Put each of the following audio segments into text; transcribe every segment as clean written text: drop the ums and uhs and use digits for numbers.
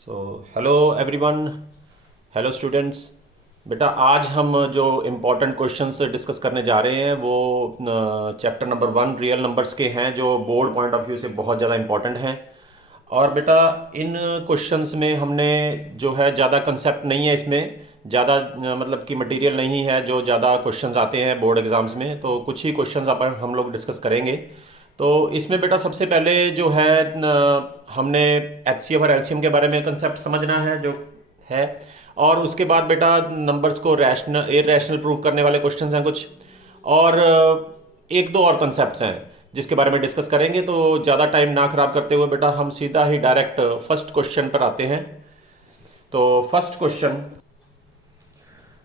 So hello everyone, hello students. बेटा आज हम जो इम्पोर्टेंट क्वेश्चंस डिस्कस करने जा रहे हैं वो चैप्टर नंबर 1 रियल नंबर्स के हैं, जो बोर्ड पॉइंट ऑफ व्यू से बहुत ज़्यादा इम्पोर्टेंट हैं। और बेटा इन क्वेश्चंस में हमने जो है ज़्यादा कंसेप्ट नहीं है, इसमें ज़्यादा मतलब कि मटेरियल नहीं है जो ज़्यादा क्वेश्चंस आते हैं बोर्ड एग्ज़ाम्स में, तो कुछ ही क्वेश्चंस अपन हम लोग डिस्कस करेंगे। तो इसमें बेटा सबसे पहले जो है हमने एचसीएफ और एलसीएम के बारे में कंसेप्ट समझना है जो है। और उसके बाद बेटा नंबर्स को रैशनल इरेशनल प्रूव करने वाले क्वेश्चंस हैं कुछ। और एक दो और कंसेप्ट्स हैं जिसके बारे में डिस्कस करेंगे। तो ज़्यादा टाइम ना खराब करते हुए बेटा हम सीधा ही डायरेक्ट फर्स्ट क्वेश्चन पर आते हैं। तो फर्स्ट क्वेश्चन,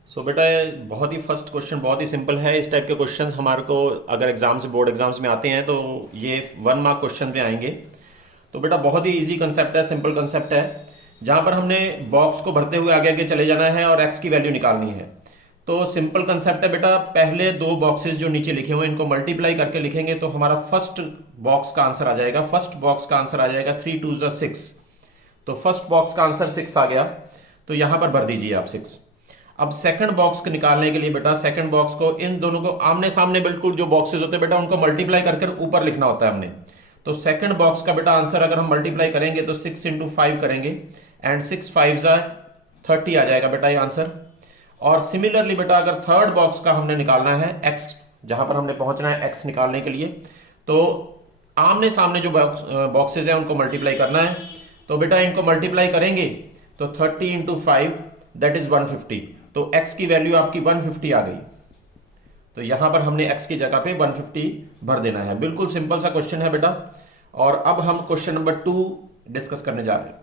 सो बेटा बहुत ही फर्स्ट क्वेश्चन बहुत ही सिंपल है। इस टाइप के क्वेश्चंस हमारे को अगर एग्जाम्स बोर्ड एग्जाम्स में आते हैं तो ये 1 मार्क क्वेश्चन पे आएंगे। तो बेटा बहुत ही इजी कंसेप्ट है, सिंपल कंसेप्ट है, जहाँ पर हमने बॉक्स को भरते हुए आगे आगे चले जाना है और एक्स की वैल्यू निकालनी है। तो सिंपल कंसेप्ट है बेटा, पहले दो बॉक्सेस जो नीचे लिखे हुए हैं इनको मल्टीप्लाई करके लिखेंगे तो हमारा फर्स्ट बॉक्स का आंसर आ जाएगा। फर्स्ट बॉक्स का आंसर आ जाएगा 3 2 6। तो फर्स्ट बॉक्स का आंसर 6 आ गया, तो यहां पर भर दीजिए आप 6। अब सेकंड बॉक्स को निकालने के लिए बेटा सेकंड बॉक्स को इन दोनों को आमने सामने बिल्कुल जो बॉक्सेस होते हैं बेटा उनको मल्टीप्लाई करके ऊपर लिखना होता है हमने। तो सेकंड बॉक्स का बेटा आंसर अगर हम मल्टीप्लाई करेंगे तो 6 इंटू 5 करेंगे एंड 6 5 जा 30 आ जाएगा बेटा ये आंसर। और सिमिलरली बेटा अगर थर्ड बॉक्स का हमने निकालना है एक्स, जहां पर हमने पहुंचना है एक्स निकालने के लिए, तो आमने सामने जो बॉक्सेस हैं उनको मल्टीप्लाई करना है। तो बेटा इनको मल्टीप्लाई करेंगे तो 30 इंटू 5 दैट इज 150। तो x की वैल्यू आपकी 150 आ गई। तो यहां पर हमने x की जगह पे 150 भर देना है। बिल्कुल सिंपल सा क्वेश्चन है बेटा। और अब हम क्वेश्चन नंबर 2 डिस्कस करने जा रहे हैं।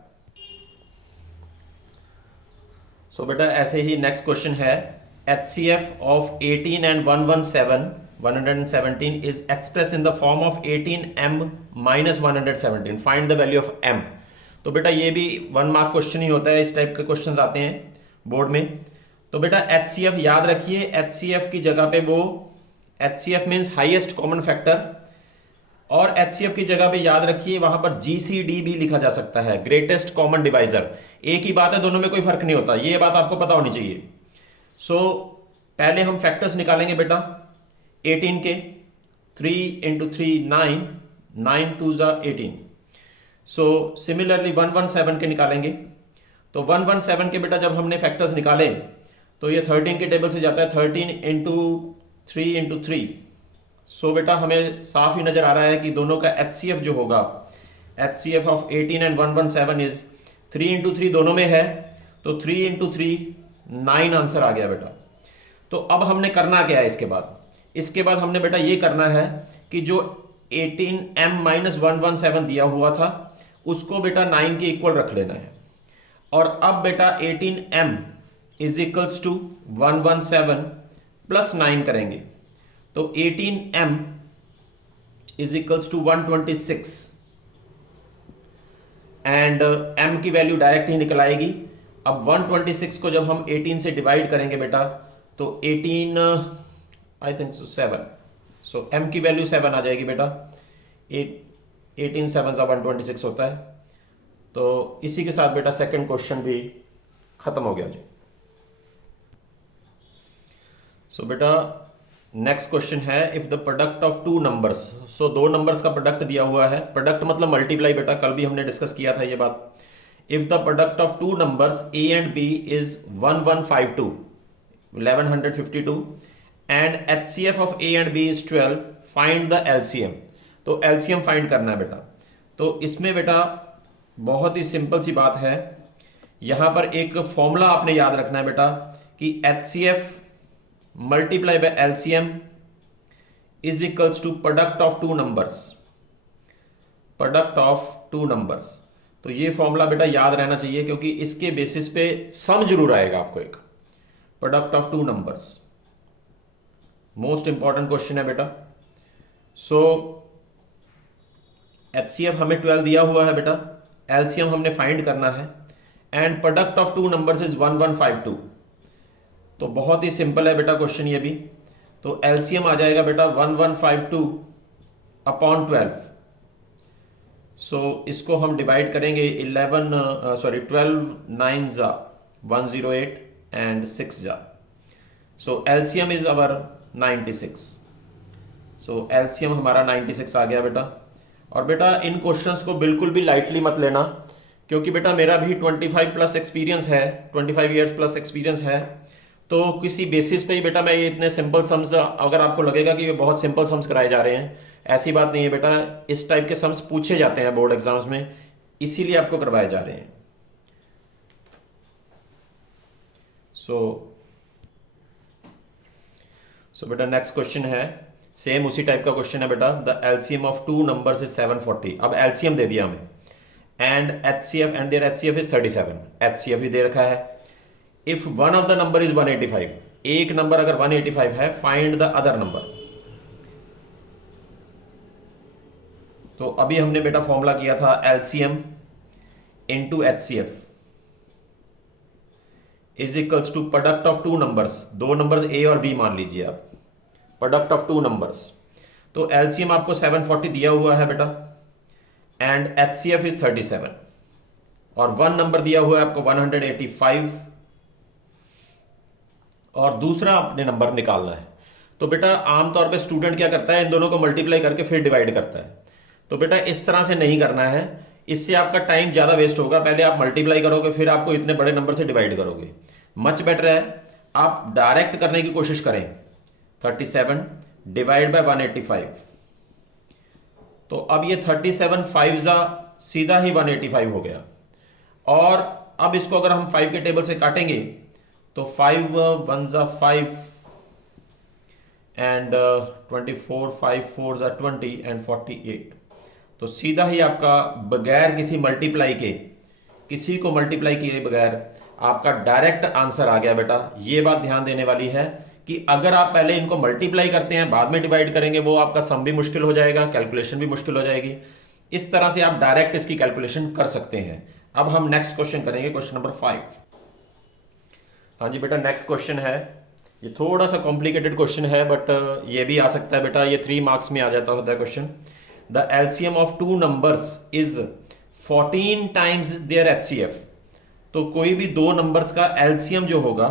सो बेटा ऐसे ही नेक्स्ट क्वेश्चन है, HCF of 18 and 117 is express in the form of 18m minus 117, find the value of m। तो बेटा ये भी 1 मार्क क्वेश्चन ही होता है, इस टाइप के क्वेश्चंस आते हैं बोर्ड में। तो बेटा HCF याद रखिए, HCF की जगह पे वो HCF means highest common factor, और HCF की जगह पे याद रखिए वहां पर GCD भी लिखा जा सकता है, ग्रेटेस्ट कॉमन डिवाइजर। एक ही बात है, दोनों में कोई फर्क नहीं होता, ये बात आपको पता होनी चाहिए। सो पहले हम फैक्टर्स निकालेंगे बेटा 18 के। 3 इंटू 3 9, 9 2 जा 18। सो सिमिलरली 117 के निकालेंगे। तो 117 के बेटा जब हमने फैक्टर्स निकाले तो ये 13 के टेबल से जाता है 13 इंटू 3 इंटू 3। सो बेटा हमें साफ ही नजर आ रहा है कि दोनों का HCF जो होगा, HCF of 18 and 117 is 3 into 3 दोनों में है, तो 3 इंटू 3 9 आंसर आ गया बेटा। तो अब हमने करना क्या है इसके बाद हमने बेटा ये करना है कि जो 18m माइनस 117 दिया हुआ था उसको बेटा 9 के इक्वल रख लेना है। और अब बेटा 18m is equals to 117 plus 9 करेंगे, तो 18m is equals to 126 and m की वैल्यू डायरेक्ट ही निकल आएगी। अब 126 को जब हम 18 से डिवाइड करेंगे बेटा तो 18 आई थिंक 7, सो m की वैल्यू 7 आ जाएगी बेटा। 18 7 सा 126 होता है। तो इसी के साथ बेटा सेकंड क्वेश्चन भी खत्म हो गया जी। सो बेटा नेक्स्ट क्वेश्चन है, if the product of two numbers, so दो नंबर्स का प्रोडक्ट दिया हुआ है। प्रोडक्ट मतलब मल्टीप्लाई बेटा, कल भी हमने डिस्कस किया था ये बात। If the product of two numbers a and b is 1152 1152 and HCF of a and b is 12, find the LCM। तो LCM फाइंड करना है बेटा। तो इसमें बेटा बहुत ही सिंपल सी बात है, यहां पर एक फॉर्मूला आपने याद रखना है बेटा कि HCF multiply by LCM is equals to product of two numbers, product of two numbers. तो ये फॉर्मूला बेटा याद रहना चाहिए क्योंकि इसके बेसिस पे सम जरूर आएगा आपको एक, product of two numbers. Most important question है बेटा। सो HCF हमें 12 दिया हुआ है बेटा, LCM हमने फाइंड करना है and product of two numbers is 1152। तो बहुत ही सिंपल है बेटा क्वेश्चन ये भी। तो LCM आ जाएगा बेटा 1152 अपॉन 12। सो इसको हम डिवाइड करेंगे 12 9 जा 108 एंड 6 जा। So LCM is our 96। So LCM हमारा 96 आ गया बेटा। और बेटा इन क्वेश्चंस को बिल्कुल भी लाइटली मत लेना, क्योंकि बेटा मेरा भी 25 प्लस एक्सपीरियंस है, 25 ईयर्स प्लस एक्सपीरियंस है। तो किसी बेसिस पे ही बेटा मैं ये इतने सिंपल सम्स, अगर आपको लगेगा कि ये बहुत सिंपल सम्स कराए जा रहे हैं, ऐसी बात नहीं है बेटा। इस टाइप के सम्स पूछे जाते हैं बोर्ड एग्जाम्स में, इसीलिए आपको करवाए जा रहे हैं। सो बेटा नेक्स्ट क्वेश्चन है, सेम उसी टाइप का क्वेश्चन है बेटा। The LCM of two numbers is 740। अब एलसीएम दे दिया हमें, and HCF and their HCF is 37। HCF भी दे रखा है। If one of the number is 185, एक नंबर अगर 185 है, फाइंड द अदर नंबर। तो अभी हमने बेटा फॉर्मूला किया था LCM into HCF is equals to product of two numbers. दो नंबर्स ए और बी मान लीजिए आप, प्रोडक्ट ऑफ टू नंबर्स। तो एलसीएम आपको 740 दिया हुआ है बेटा, एंड एचसीएफ इज 37, और वन नंबर दिया हुआ है आपको 185, और दूसरा अपने नंबर निकालना है। तो बेटा आमतौर पे स्टूडेंट क्या करता है, इन दोनों को मल्टीप्लाई करके फिर डिवाइड करता है। तो बेटा इस तरह से नहीं करना है, इससे आपका टाइम ज़्यादा वेस्ट होगा। पहले आप मल्टीप्लाई करोगे, फिर आपको इतने बड़े नंबर से डिवाइड करोगे। मच बेटर है आप डायरेक्ट करने की कोशिश करें। 37 डिवाइड बाय 185। तो अब ये 37 5 जा सीधा ही 185 हो गया। और अब इसको अगर हम 5 के टेबल से काटेंगे तो 5 1 जा 5 एंड 24 5 4 जा 20 एंड 48। तो सीधा ही आपका बगैर किसी मल्टीप्लाई के, किसी को मल्टीप्लाई किए बगैर आपका डायरेक्ट आंसर आ गया बेटा। ये बात ध्यान देने वाली है कि अगर आप पहले इनको मल्टीप्लाई करते हैं बाद में डिवाइड करेंगे, वो आपका सम भी मुश्किल हो जाएगा, कैलकुलेशन भी मुश्किल हो जाएगी। इस तरह से आप डायरेक्ट इसकी कैलकुलेशन कर सकते हैं। अब हम नेक्स्ट क्वेश्चन करेंगे, क्वेश्चन नंबर 5। हाँ जी बेटा नेक्स्ट क्वेश्चन है, ये थोड़ा सा कॉम्प्लिकेटेड क्वेश्चन है, बट ये भी आ सकता है बेटा, ये 3 मार्क्स में आ जाता होता है question. The LCM of two numbers is 14 times their HCF. तो कोई भी दो नंबर्स का एलसीएम जो होगा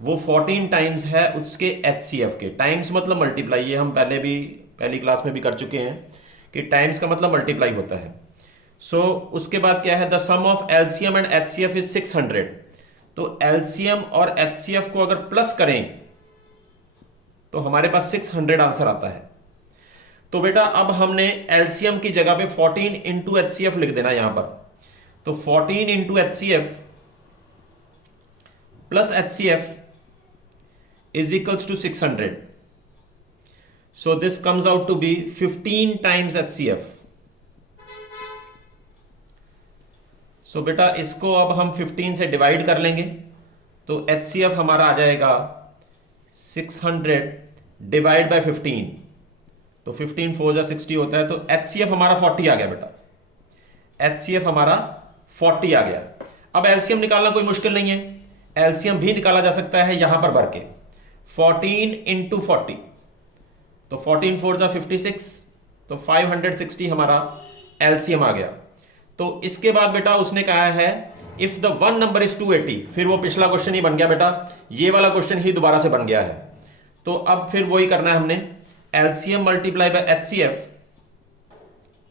वो 14 टाइम्स है उसके एचसीएफ के। टाइम्स मतलब मल्टीप्लाई, ये हम पहले भी पहली क्लास में भी कर चुके हैं कि टाइम्स का मतलब मल्टीप्लाई होता है। सो उसके बाद क्या है, the sum of LCM and HCF is 600। तो एलसीएम और एचसीएफ को अगर प्लस करें तो हमारे पास 600 आंसर आता है। तो बेटा अब हमने एलसीएम की जगह पे 14 इंटू एचसीएफ लिख देना यहां पर। तो 14 into HCF plus HCF is equals to 600. So this comes out to be 15 times HCF. So बेटा इसको अब हम 15 से डिवाइड कर लेंगे तो HCF हमारा आ जाएगा 600 डिवाइड बाय 15। तो 15 4 जा 60 होता है। तो HCF हमारा 40 आ गया बेटा, HCF हमारा 40 आ गया। अब LCM निकालना कोई मुश्किल नहीं है, LCM भी निकाला जा सकता है यहां पर भर के। 14 इंटू 40, तो 14 4 जा 56, तो 560 हमारा एलसीएम आ गया। तो इसके बाद बेटा उसने कहा है if the one number is 280, फिर वो पिछला क्वेश्चन ही बन गया बेटा, ये वाला क्वेश्चन ही दोबारा से बन गया है। तो अब फिर वही करना है हमने, एलसीएम मल्टीप्लाई बाय एचसीएफ।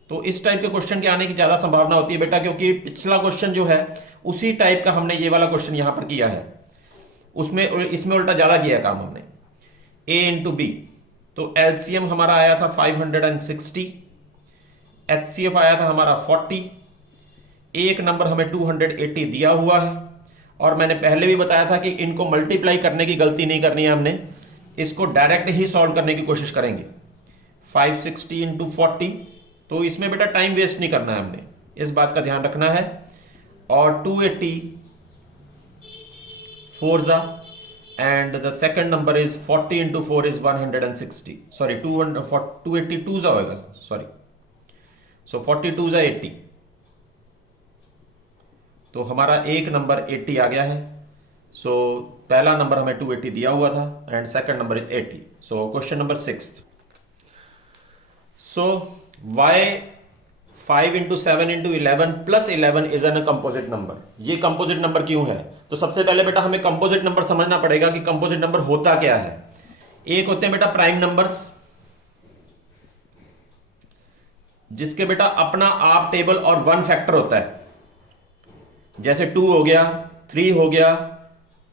तो इस टाइप के क्वेश्चन के आने की ज्यादा संभावना होती है बेटा, क्योंकि पिछला क्वेश्चन जो है उसी टाइप का हमने ये वाला क्वेश्चन यहां पर किया है, उसमें इसमें उल्टा ज्यादा किया काम हमने। ए इंटू बी, तो एलसीएम हमारा आया था 560, एचसीएफ आया था हमारा 40, एक नंबर हमें 280 दिया हुआ है। और मैंने पहले भी बताया था कि इनको मल्टीप्लाई करने की गलती नहीं करनी है हमने, इसको डायरेक्ट ही सॉल्व करने की कोशिश करेंगे। 560 इंटू 40, तो इसमें बेटा टाइम वेस्ट नहीं करना है हमने, इस बात का ध्यान रखना है। और 280 4 जा, and the second number is 40 into 4 is 160, sorry 282 जा होगा, sorry, so 42 जा 80, तो हमारा एक नंबर 80 आ गया है। सो पहला नंबर हमें 280 दिया हुआ था and second number is 80। So question number 6, so y 5 into 7 into 11 + 11 is an composite number. ये कंपोजिट नंबर क्यों है? तो सबसे पहले बेटा हमें कंपोजिट नंबर समझना पड़ेगा कि कंपोजिट नंबर होता क्या है। एक होते हैं बेटा प्राइम नंबर्स, जिसके बेटा अपना आप टेबल और वन फैक्टर होता है, जैसे 2 हो गया, 3 हो गया,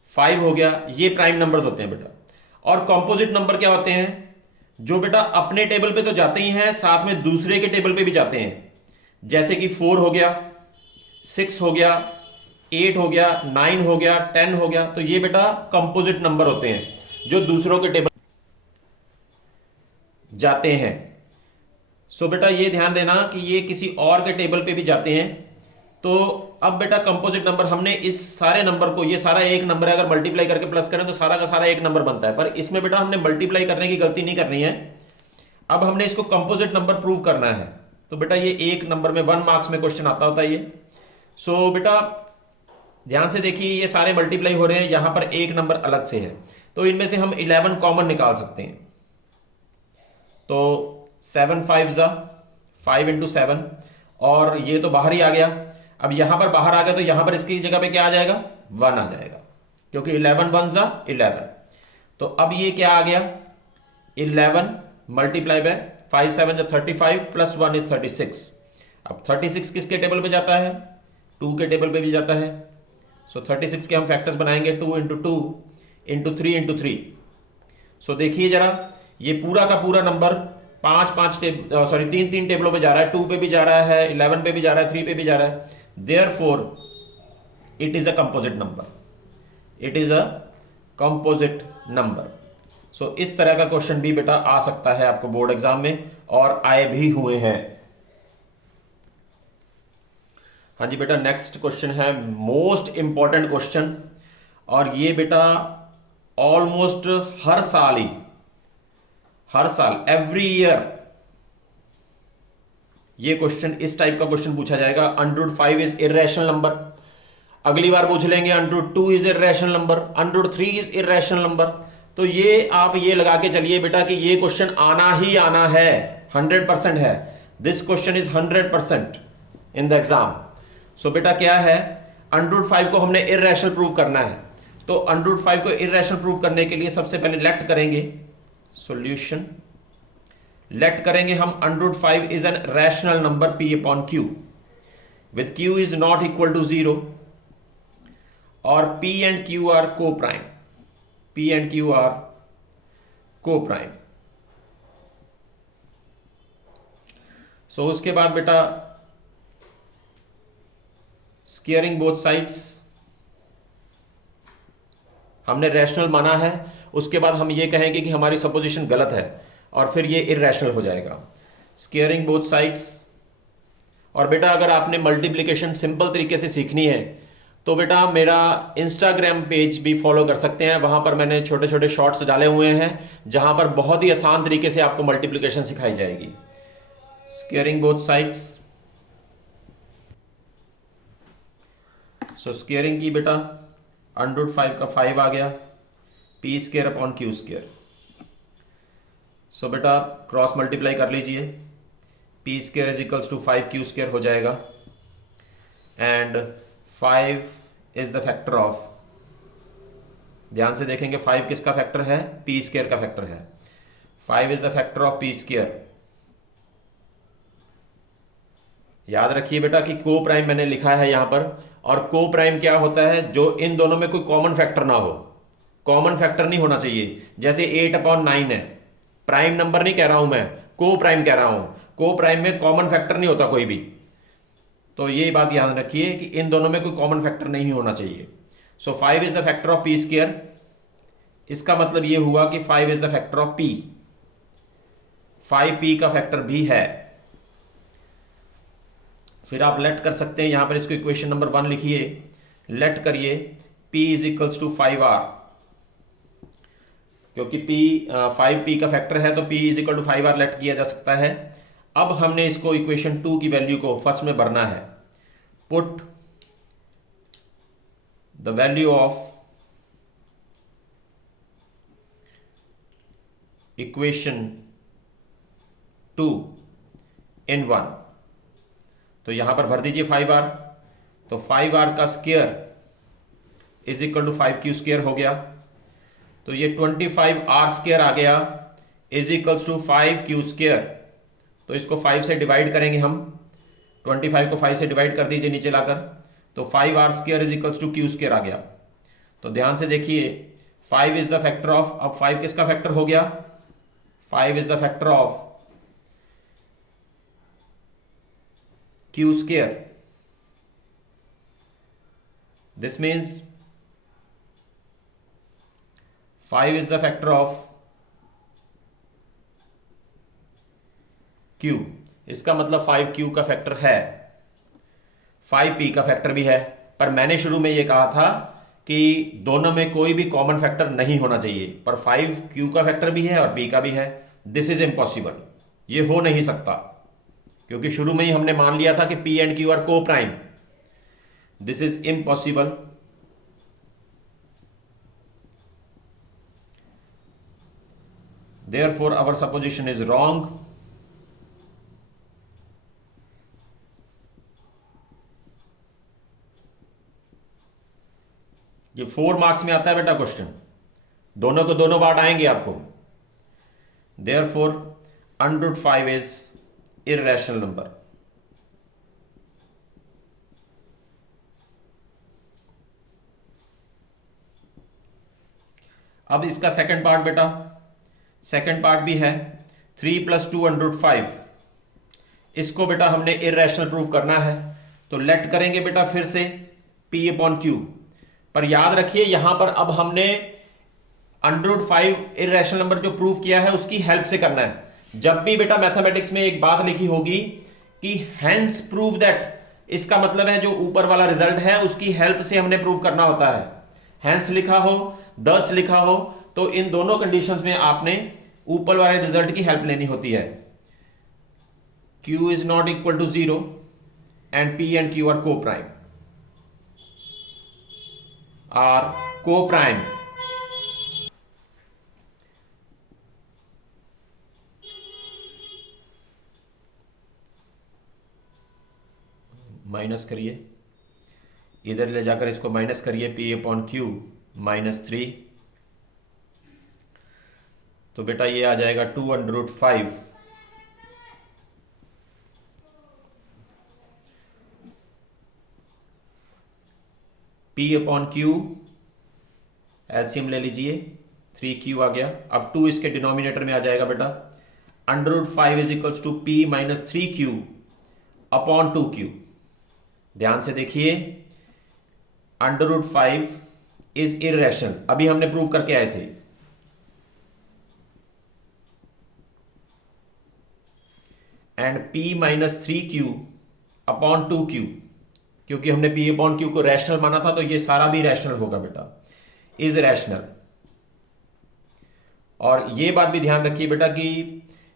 5 हो गया, ये प्राइम नंबर्स होते हैं बेटा। और कंपोजिट नंबर क्या होते हैं? जो बेटा अपने टेबल पे तो जाते ही हैं, साथ में दूसरे के टेबल पे भी जाते हैं, जैसे कि 4 हो गया, 6 हो गया, 8 हो गया, 9 हो गया, 10 हो गया। तो ये बेटा कंपोजिट नंबर होते हैं जो दूसरों के टेबल जाते हैं। सो बेटा ये ध्यान देना कि ये किसी और के टेबल पे भी जाते हैं। तो अब बेटा कंपोजिट नंबर, हमने इस सारे नंबर को, ये सारा एक नंबर है, अगर मल्टीप्लाई करके प्लस करें तो सारा का सारा एक नंबर बनता है, पर इसमें बेटा हमने मल्टीप्लाई करने की गलती नहीं करनी है। अब हमने इसको कंपोजिट नंबर प्रूव करना है। तो बेटा ये एक नंबर में 1 मार्क्स में क्वेश्चन आता होता है ये। सो बेटा ध्यान से देखिए, ये सारे मल्टीप्लाई हो रहे हैं, यहां पर एक नंबर अलग से है, तो इनमें से हम 11 कॉमन निकाल सकते हैं। तो 7 5 ज़ा 5 into 7, और ये तो बाहर ही आ गया। अब यहां पर बाहर आ गया तो यहां पर इसकी जगह पे क्या आ जाएगा? 1 आ जाएगा, क्योंकि 11 1 ज़ा 11। तो अब ये क्या आ गया? 11 मल्टीप्लाई बाय 5 7 ज़ा 35 + 1 इज 36। अब 36 किसके टेबल पे जाता है? 2 के टेबल पे भी जाता है। सो 36 के हम फैक्टर्स बनाएंगे, 2 into 2 into 3 into 3। सो देखिए जरा, ये पूरा का पूरा नंबर तीन तीन टेबलों पे जा रहा है, 2 पे भी जा रहा है, 11 पे भी जा रहा है, 3 पे भी जा रहा है। Therefore it is a composite number, it is a composite number. So इस तरह का क्वेश्चन भी बेटा आ सकता है आपको बोर्ड एग्जाम में, और आए भी हुए हैं। हाँ जी बेटा, नेक्स्ट क्वेश्चन है मोस्ट इंपॉर्टेंट क्वेश्चन, और ये बेटा ऑलमोस्ट हर साल एवरी ईयर ये क्वेश्चन, इस टाइप का क्वेश्चन पूछा जाएगा। √5 इज इरेशनल नंबर, अगली बार पूछ लेंगे √2 is irrational number, √3 is irrational number. तो ये आप ये लगा के चलिए बेटा कि ये क्वेश्चन आना ही आना है, 100% है। This question is 100% in the exam. So बेटा क्या है, √5 को हमने इरेशनल प्रूव करना है। तो √5 को इरेशनल प्रूव करने के लिए सबसे पहले लेट करेंगे, सॉल्यूशन लेट करेंगे हम √5 is an rational number p upon q, with q is not equal to 0, और p and q are co prime, p and q are co prime. So उसके बाद बेटा स्क्वेयरिंग बोथ साइड्स, हमने rational माना है, उसके बाद हम ये कहेंगे कि हमारी सपोजिशन गलत है, और फिर ये इरेशनल हो जाएगा। Squaring both sides. और बेटा अगर आपने मल्टीप्लिकेशन सिंपल तरीके से सीखनी है तो बेटा मेरा इंस्टाग्राम पेज भी फॉलो कर सकते हैं, वहां पर मैंने छोटे छोटे शॉर्ट्स डाले हुए हैं जहां पर बहुत ही आसान तरीके से आपको मल्टीप्लिकेशन सिखाई जाएगी। Squaring both sides. So squaring की बेटा √5 का 5 आ गया, p² अपॉन q²। सो बेटा क्रॉस मल्टीप्लाई कर लीजिए, p² is equals to 5q² हो जाएगा, and 5 is the factor of, ध्यान से देखेंगे 5 किसका फैक्टर है? p² का फैक्टर है। 5 is the factor of p²। याद रखिए बेटा कि को प्राइम मैंने लिखा है यहां पर, और को प्राइम क्या होता है? जो इन दोनों में कोई कॉमन फैक्टर ना हो, कॉमन फैक्टर नहीं होना चाहिए। जैसे 8/9 है, प्राइम नंबर नहीं कह रहा हूं मैं, को प्राइम कह रहा हूं। को प्राइम में कॉमन फैक्टर नहीं होता कोई भी, तो ये बात याद रखिए कि इन दोनों में कोई कॉमन फैक्टर नहीं होना चाहिए। सो 5 is the factor of p², इसका मतलब ये हुआ कि 5 is the factor of p, 5p का फैक्टर भी है। फिर आप लेट कर सकते हैं, यहां पर इसको इक्वेशन नंबर 1 लिखिए, लेट करिए p is equals to 5r, क्योंकि p 5p का फैक्टर है तो p is equal to 5r let किया जा सकता है। अब हमने इसको इक्वेशन 2 की वैल्यू को फर्स्ट में भरना है। Put the value of equation 2 in 1। तो यहां पर भर दीजिए 5r। तो 5r का square is equal to 5q² हो गया। तो ये 25r² आ गया इज इक्वल्स टू 5q²। तो इसको 5 से डिवाइड करेंगे हम, 25 को 5 से डिवाइड कर दीजिए नीचे लाकर। तो 5r² is equals to q² आ गया। तो ध्यान से देखिए, 5 इज द फैक्टर ऑफ, अब 5 किसका फैक्टर हो गया? 5 is the factor of q²। This means 5 is the factor of q। इसका मतलब 5q का फैक्टर है, 5p का फैक्टर भी है। पर मैंने शुरू में यह कहा था कि दोनों में कोई भी कॉमन फैक्टर नहीं होना चाहिए, पर 5q का फैक्टर भी है और p का भी है। दिस इज इम्पॉसिबल, ये हो नहीं सकता, क्योंकि शुरू में ही हमने मान लिया था कि p and q are co prime. This is impossible. Therefore, our supposition is wrong. ये 4 मार्क्स में आता है बेटा क्वेश्चन, दोनों को दोनों पार्ट आएंगे आपको। Therefore, √5 is irrational number। अब इसका सेकंड पार्ट बेटा, सेकंड पार्ट भी है 3 + 2 √5। इसको बेटा हमने इरेशनल प्रूव करना है, तो लेट करेंगे बेटा फिर से p/q। पर याद रखिए यहां पर अब हमने √5 इरेशनल नंबर जो प्रूव किया है उसकी हेल्प से करना है। जब भी बेटा मैथमेटिक्स में एक बात लिखी होगी कि हैंस प्रूव दैट, इसका मतलब है जो ऊपर वाला रिजल्ट है उसकी हेल्प से हमने प्रूव करना होता है। हैंस लिखा हो, दस लिखा हो, तो इन दोनों कंडीशंस में आपने ऊपर वाले रिजल्ट की हेल्प लेनी होती है। q is not equal to 0 and p and q are co prime, are co prime. Minus करिए, इधर ले जाकर इसको माइनस करिए, p/q -3। तो बेटा ये आ जाएगा 2 √5 p/q। एलसीएम ले लीजिए, 3q आ गया। अब 2 इसके डिनोमिनेटर में आ जाएगा बेटा। √5 is equals to p -3q upon 2q। ध्यान से देखिए, √5 इज इरेशनल, अभी हमने प्रूव करके आए थे। And p -3q upon 2q, क्योंकि हमने p/q को रैशनल माना था, तो ये सारा भी रैशनल होगा बेटा, इज रैशनल। और ये बात भी ध्यान रखिए बेटा कि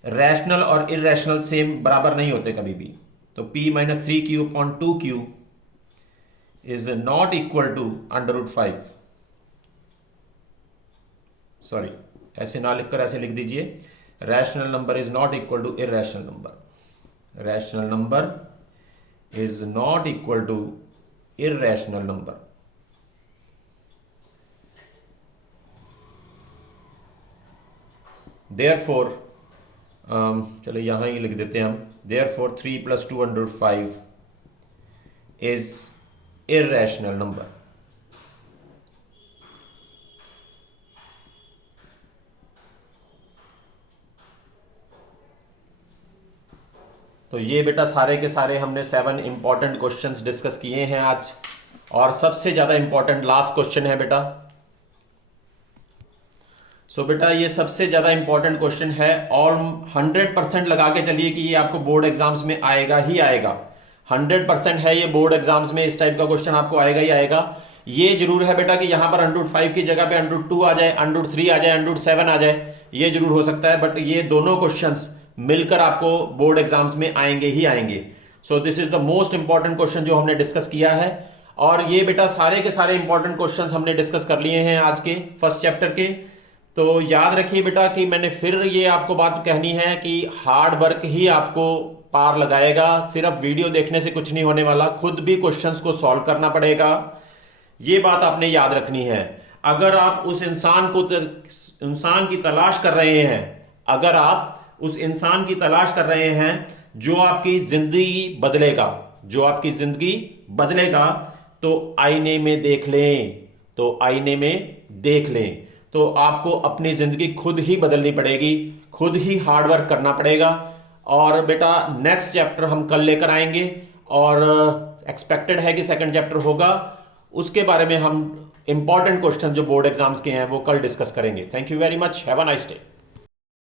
रैशनल और इरेशनल सेम बराबर नहीं होते कभी भी। तो p -3q upon 2q is not equal to √5। Sorry, ऐसे ना लिखकर ऐसे लिख दीजिए, rational number is not equal to irrational number. Rational number is not equal to irrational number। therefore चलो यहां ही लिख देते हैं हम, therefore 3 + 2 √5 is irrational number। तो ये बेटा सारे के सारे हमने 7 इंपॉर्टेंट क्वेश्चंस डिस्कस किए हैं आज, और सबसे ज्यादा इंपॉर्टेंट लास्ट क्वेश्चन है बेटा। सो बेटा ये सबसे ज्यादा इंपॉर्टेंट क्वेश्चन है, और 100% लगा के चलिए कि ये आपको बोर्ड एग्जाम्स में आएगा ही आएगा। 100% है ये, बोर्ड एग्जाम्स में इस टाइप का क्वेश्चन आपको आएगा ही आएगा। ये जरूर है बेटा कि यहां पर √5 की जगह पे √2 आ जाए, √3 आ जाए, √7 आ जाए, ये जरूर हो सकता है, बट ये दोनों क्वेश्चंस मिलकर आपको बोर्ड एग्जाम्स में आएंगे ही आएंगे। So this is the most important question जो हमने डिस्कस किया है, और ये बेटा सारे के सारे इंपॉर्टेंट क्वेश्चंस हमने डिस्कस कर लिए हैं आज के फर्स्ट चैप्टर के। तो याद रखिए बेटा कि मैंने फिर ये आपको बात कहनी है कि हार्ड वर्क ही आपको पार लगाएगा। सिर्फ वीडियो देखने से कुछ नहीं होने वाला, खुद भी क्वेश्चंस को सॉल्व करना पड़ेगा। ये बात आपने याद रखनी है। अगर आप उस इंसान की तलाश कर रहे हैं, अगर आप उस इंसान की तलाश कर रहे हैं जो आपकी जिंदगी बदलेगा, जो आपकी जिंदगी बदलेगा, तो आईने में देख लें, तो आईने में देख लें। तो आपको अपनी जिंदगी खुद ही बदलनी पड़ेगी, खुद ही हार्डवर्क करना पड़ेगा। और बेटा नेक्स्ट चैप्टर हम कल लेकर आएंगे, और एक्सपेक्टेड है कि सेकंड चैप्टर होगा। उसके बारे में हम इंपॉर्टेंट क्वेश्चन जो बोर्ड एग्जाम्स के हैं वो कल डिस्कस करेंगे। Thank you very much, have a nice day.